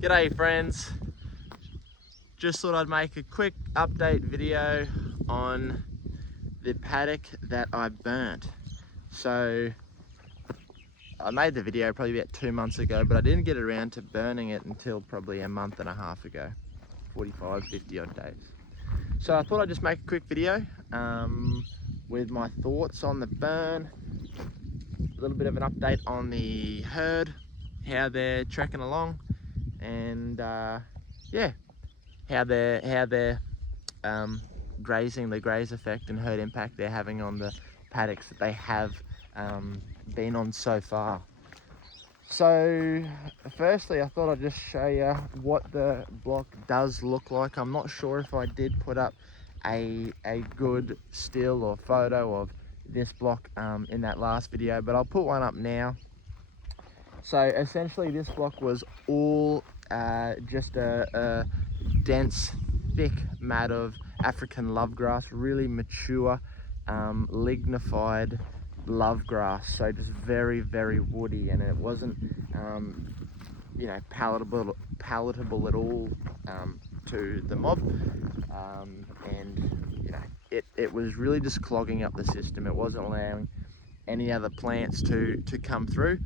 G'day friends, just thought I'd make a quick update video on the paddock that I burnt. So I made the video probably about 2 months ago, but I didn't get around to burning it until probably a month and a half ago, 45, 50 odd days. So I thought I'd just make a quick video with my thoughts on the burn, a little bit of an update on the herd, how they're trekking along, and yeah, how they're grazing, the graze effect and herd impact they're having on the paddocks that they have been on so far. So firstly, I thought I'd just show you what the block does look like. I'm not sure if I did put up a good still or photo of this block in that last video, but I'll put one up now. So essentially this block was all just a dense, thick mat of African lovegrass, really mature, lignified lovegrass. So just very, very woody, and it wasn't, you know, palatable at all to the mob, and you know, it was really just clogging up the system. It wasn't allowing any other plants to come through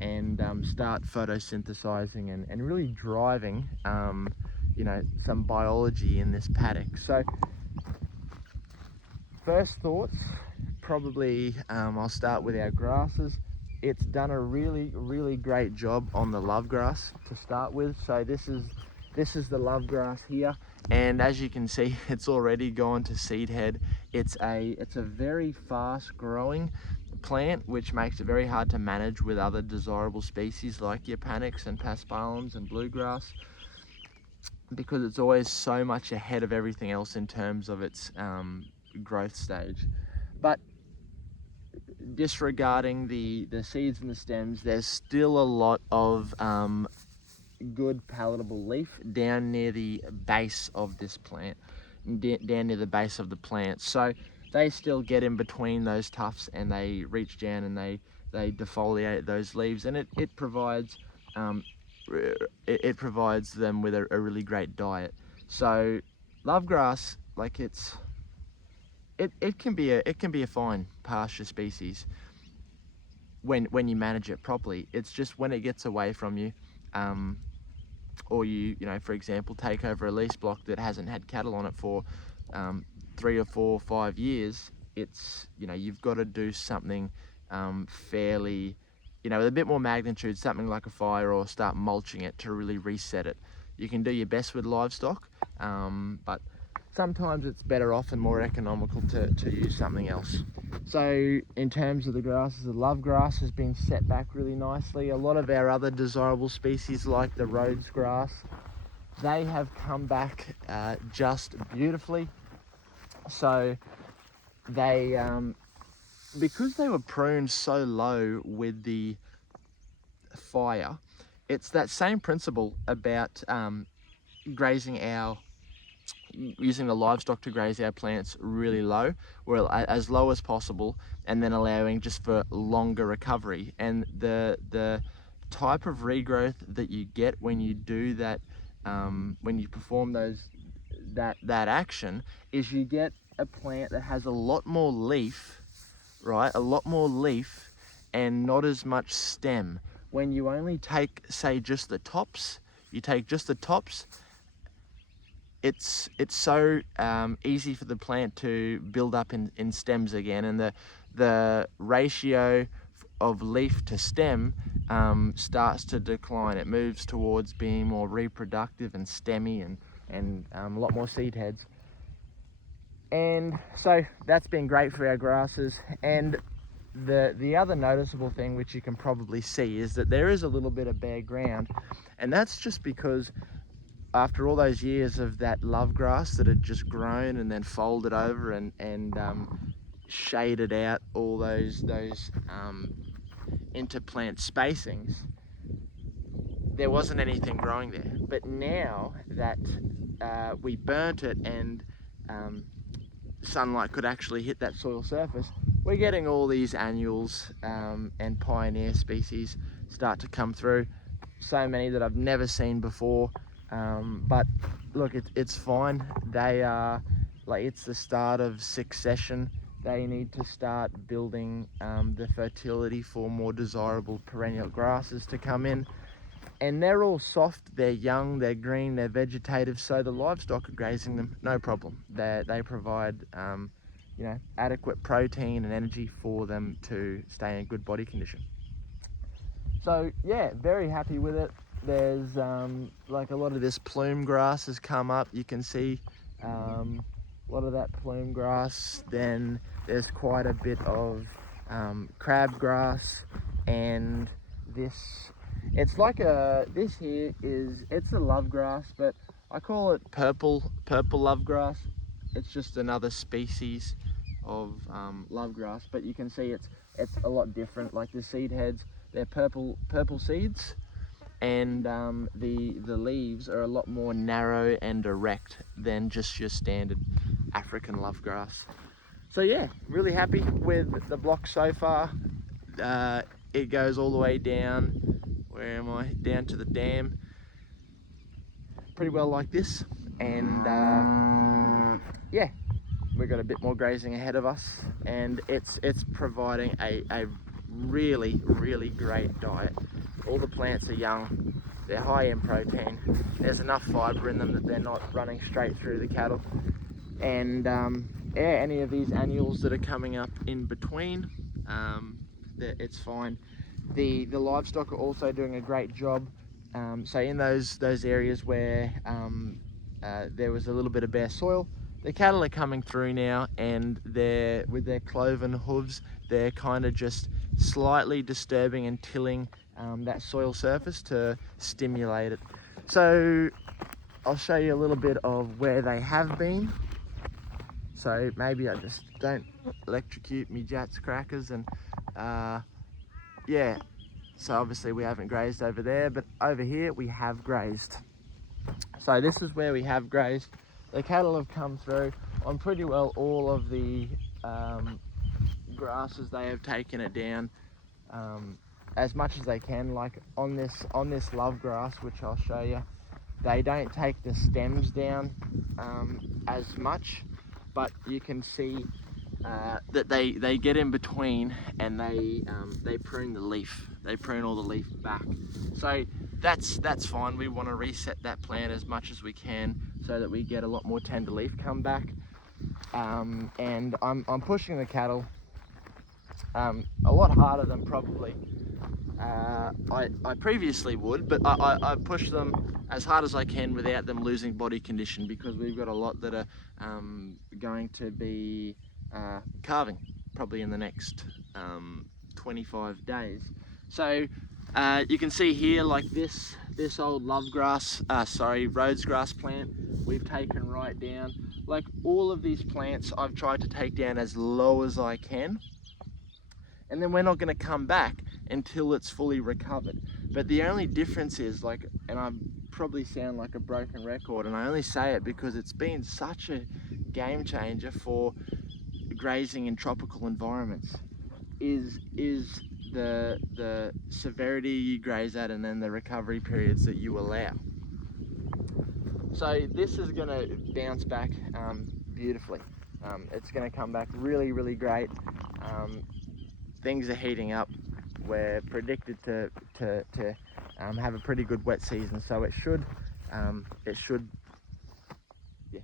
and start photosynthesizing and really driving you know, some biology in this paddock. So first thoughts, probably I'll start with our grasses. It's done a really great job on the lovegrass to start with. So this is the lovegrass here, and as you can see, it's already gone to seed head. It's a very fast growing plant, which makes it very hard to manage with other desirable species like your paddocks and paspalums and bluegrass, because it's always so much ahead of everything else in terms of its growth stage. But disregarding the seeds and the stems, there's still a lot of good palatable leaf down near the base of this plant, down near the base of the plant. So they still get in between those tufts and they reach down and they defoliate those leaves, and it provides them with a really great diet. So lovegrass, like it can be a fine pasture species when you manage it properly. It's just when it gets away from you, or you know, for example, take over a lease block that hasn't had cattle on it for 3 or 4 or 5 years, it's, you know, you've got to do something fairly, you know, with a bit more magnitude, something like a fire, or start mulching it to really reset it. You can do your best with livestock, but sometimes it's better off and more economical to use something else. So in terms of the grasses, the lovegrass has been set back really nicely. A lot of our other desirable species like the Rhodes grass, they have come back just beautifully. So they, because they were pruned so low with the fire, it's that same principle about using the livestock to graze our plants really low, or as low as possible, and then allowing just for longer recovery. And the type of regrowth that you get when you do that, when you perform that action, is you get a plant that has a lot more leaf, right? A lot more leaf and not as much stem. When you only take, say, just the tops, it's so easy for the plant to build up in stems again, and the ratio of leaf to stem starts to decline. It moves towards being more reproductive and stemmy and a lot more seed heads. And so that's been great for our grasses. And the other noticeable thing, which you can probably see, is that there is a little bit of bare ground, and that's just because after all those years of that lovegrass that had just grown and then folded over and shaded out all those interplant spacings, there wasn't anything growing there. But now that we burnt it and sunlight could actually hit that soil surface, we're getting all these annuals and pioneer species start to come through. so many that I've never seen before, but look, it's fine. They are like, it's the start of succession. They need to start building the fertility for more desirable perennial grasses to come in. And they're all soft, they're young, they're green, they're vegetative, so the livestock are grazing them, no problem. They provide you know, adequate protein and energy for them to stay in good body condition. So yeah, very happy with it. There's like a lot of this plume grass has come up. You can see a lot of that plume grass. Then there's quite a bit of crabgrass, and this, it's like this here is, it's a love grass, but I call it purple love grass. It's just another species of love grass, but you can see it's a lot different. Like the seed heads, they're purple seeds, and the leaves are a lot more narrow and erect than just your standard African love grass. So yeah, really happy with the block so far. It goes all the way down, where am I, down to the dam, pretty well like this. And yeah, we've got a bit more grazing ahead of us, and it's providing a really great diet. All the plants are young, they're high in protein, there's enough fibre in them that they're not running straight through the cattle. And yeah, any of these annuals that are coming up in between, it's fine. The livestock are also doing a great job. So in those areas where there was a little bit of bare soil, the cattle are coming through now, and they're, with their cloven hooves, they're kind of just slightly disturbing and tilling that soil surface to stimulate it. So I'll show you a little bit of where they have been. So maybe I just don't electrocute me Jats crackers. And yeah, so obviously we haven't grazed over there, but over here we have grazed. So this is where we have grazed. The cattle have come through on pretty well all of the grasses. They have taken it down as much as they can. Like on this love grass, which I'll show you, they don't take the stems down as much, but you can see that they get in between, and they prune the leaf. They prune all the leaf back. So that's fine. We want to reset that plant as much as we can so that we get a lot more tender leaf come back. And I'm pushing the cattle a lot harder than probably I previously would, but I push them as hard as I can without them losing body condition, because we've got a lot that are going to be calving probably in the next 25 days. So you can see here, like this old Rhodes grass plant, we've taken right down. Like all of these plants I've tried to take down as low as I can, and then we're not going to come back until it's fully recovered. But the only difference is, like, and I probably sound like a broken record, and I only say it because it's been such a game changer for grazing in tropical environments, is the severity you graze at, and then the recovery periods that you allow. So this is going to bounce back beautifully. It's going to come back really great. Things are heating up. We're predicted to have a pretty good wet season, so it should yeah,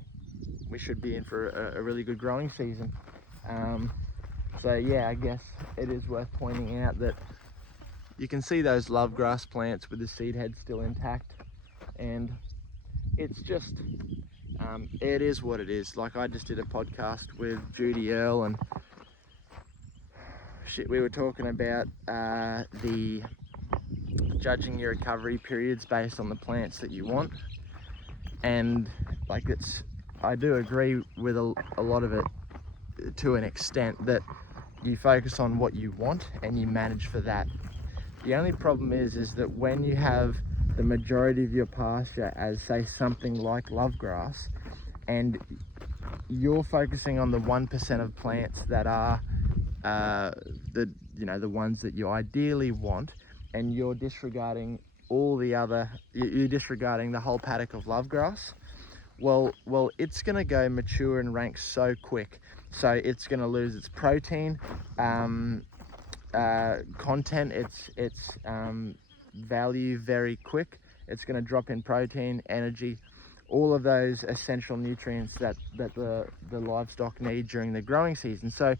we should be in for a really good growing season. So yeah, I guess it is worth pointing out that you can see those love grass plants with the seed head still intact, and it's just it is what it is. Like, I just did a podcast with Judy Earle, and we were talking about the judging your recovery periods based on the plants that you want, and like, I do agree with a lot of it to an extent, that you focus on what you want and you manage for that. The only problem is that when you have the majority of your pasture as, say, something like love grass, and you're focusing on the 1% of plants that are the ones that you ideally want, and you're disregarding all the other, you're disregarding the whole paddock of love grass, well, it's going to go mature and rank so quick. So it's going to lose its protein content, its value very quick. It's going to drop in protein, energy, all of those essential nutrients that the livestock need during the growing season. So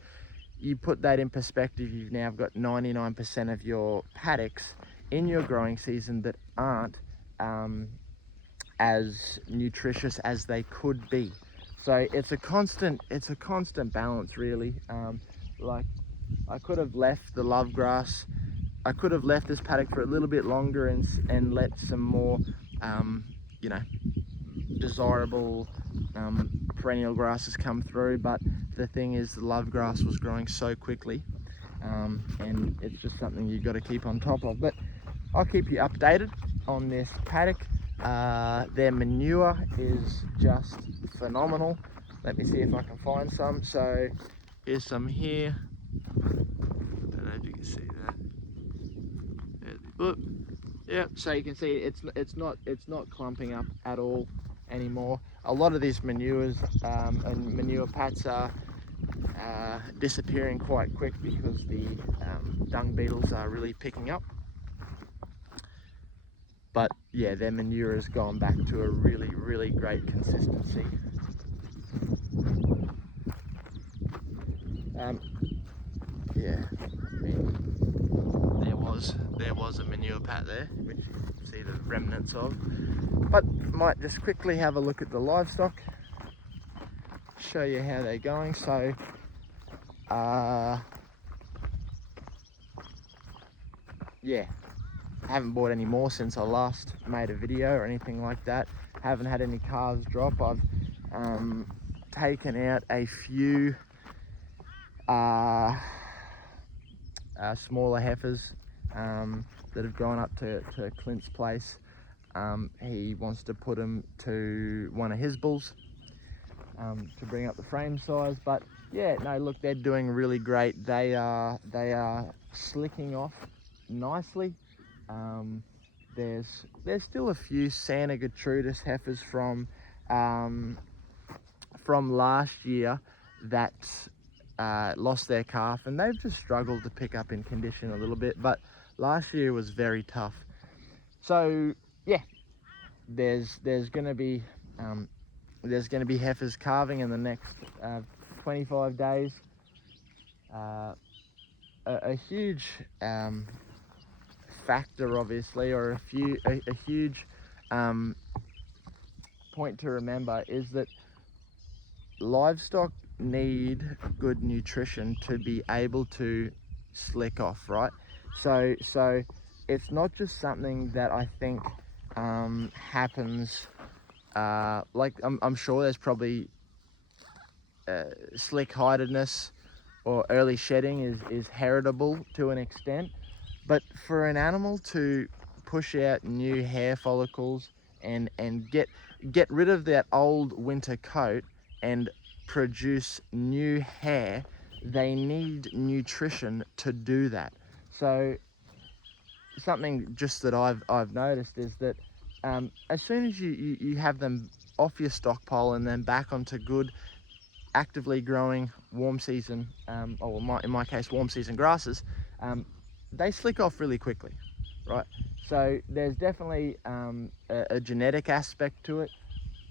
you put that in perspective, you've now got 99% of your paddocks in your growing season that aren't as nutritious as they could be. So it's a constant balance, really. Like, I could have left the love grass, I could have left this paddock for a little bit longer and let some more you know, desirable perennial grasses come through, but the thing is, the love grass was growing so quickly, and it's just something you've got to keep on top of. But I'll keep you updated on this paddock. Their manure is just phenomenal. Let me see if I can find some. So here's some here. I don't know if you can see that. Look, yeah. So you can see it's not clumping up at all anymore. A lot of these manures and manure pats are disappearing quite quick because the dung beetles are really picking up. But yeah, their manure has gone back to a really great consistency. Yeah, I mean, there was a manure pat there, which you can see the remnants of. But might just quickly have a look at the livestock, show you how they're going. So yeah, I haven't bought any more since I last made a video or anything like that. Haven't had any calves drop. I've taken out a few smaller heifers that have gone up to Clint's place. He wants to put them to one of his bulls to bring up the frame size. But yeah, no, look, they're doing really great. They are slicking off nicely. There's still a few Santa Gertrudis heifers from last year that lost their calf, and they've just struggled to pick up in condition a little bit, but last year was very tough. So yeah, there's gonna be heifers calving in the next 25 days. A huge factor, obviously, or a huge point to remember is that livestock need good nutrition to be able to slick off, right? So it's not just something that I think happens like I'm sure there's probably slick-heartedness or early shedding is heritable to an extent, but for an animal to push out new hair follicles and get rid of that old winter coat and produce new hair, they need nutrition to do that. So something just that I've noticed is that as soon as you have them off your stockpile and then back onto good actively growing warm season, or in my case warm season grasses, they slick off really quickly, right? So there's definitely a genetic aspect to it,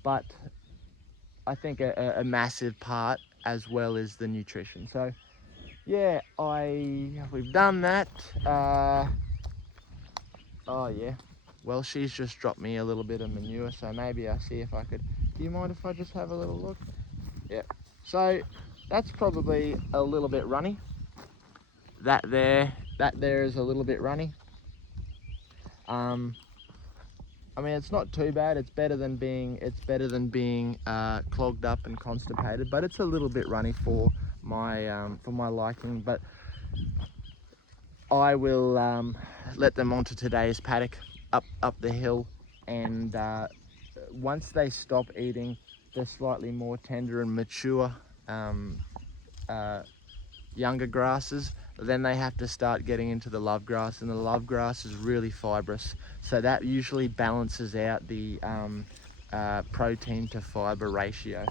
but I think a massive part as well is the nutrition. So yeah, we've done that. Oh yeah, well, she's just dropped me a little bit of manure, so maybe I'll see if I could. Do you mind if I just have a little look? Yeah, so that's probably a little bit runny. That there is a little bit runny. I mean, it's not too bad. It's better than being clogged up and constipated, but it's a little bit runny for my liking. But I will let them onto today's paddock up the hill, and once they stop eating the slightly more tender and mature younger grasses, then they have to start getting into the love grass, and the love grass is really fibrous, so that usually balances out the protein to fiber ratio.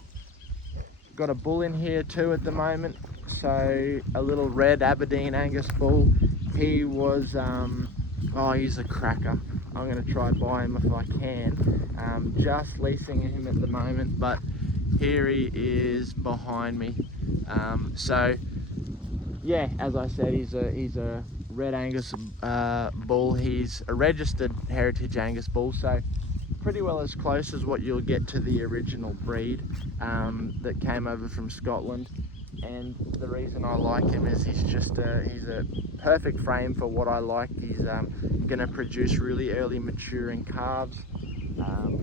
Got a bull in here too at the moment, so a little red Aberdeen Angus bull. He was oh, he's a cracker. I'm going to try buy him if I can. Just leasing him at the moment, but here he is behind me. So yeah, as I said, he's a red Angus bull. He's a registered heritage Angus bull, so pretty well as close as what you'll get to the original breed that came over from Scotland. And the reason I like him is he's a perfect frame for what I like. He's going to produce really early maturing calves.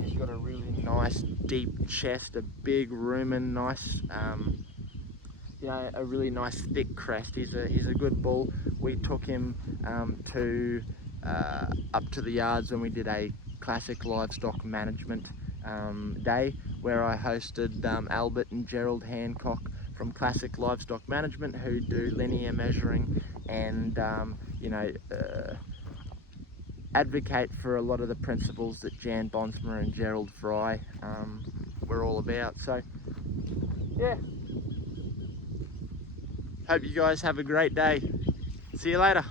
He's got a really nice deep chest, a big rumen, nice you know, a really nice thick crest. He's a good bull. We took him up to the yards when we did a classic livestock management day, where I hosted Albert and Gerald Hancock from Classic Livestock Management, who do linear measuring and you know, advocate for a lot of the principles that Jan Bonsma and Gerald Fry were all about. So yeah, hope you guys have a great day. See you later.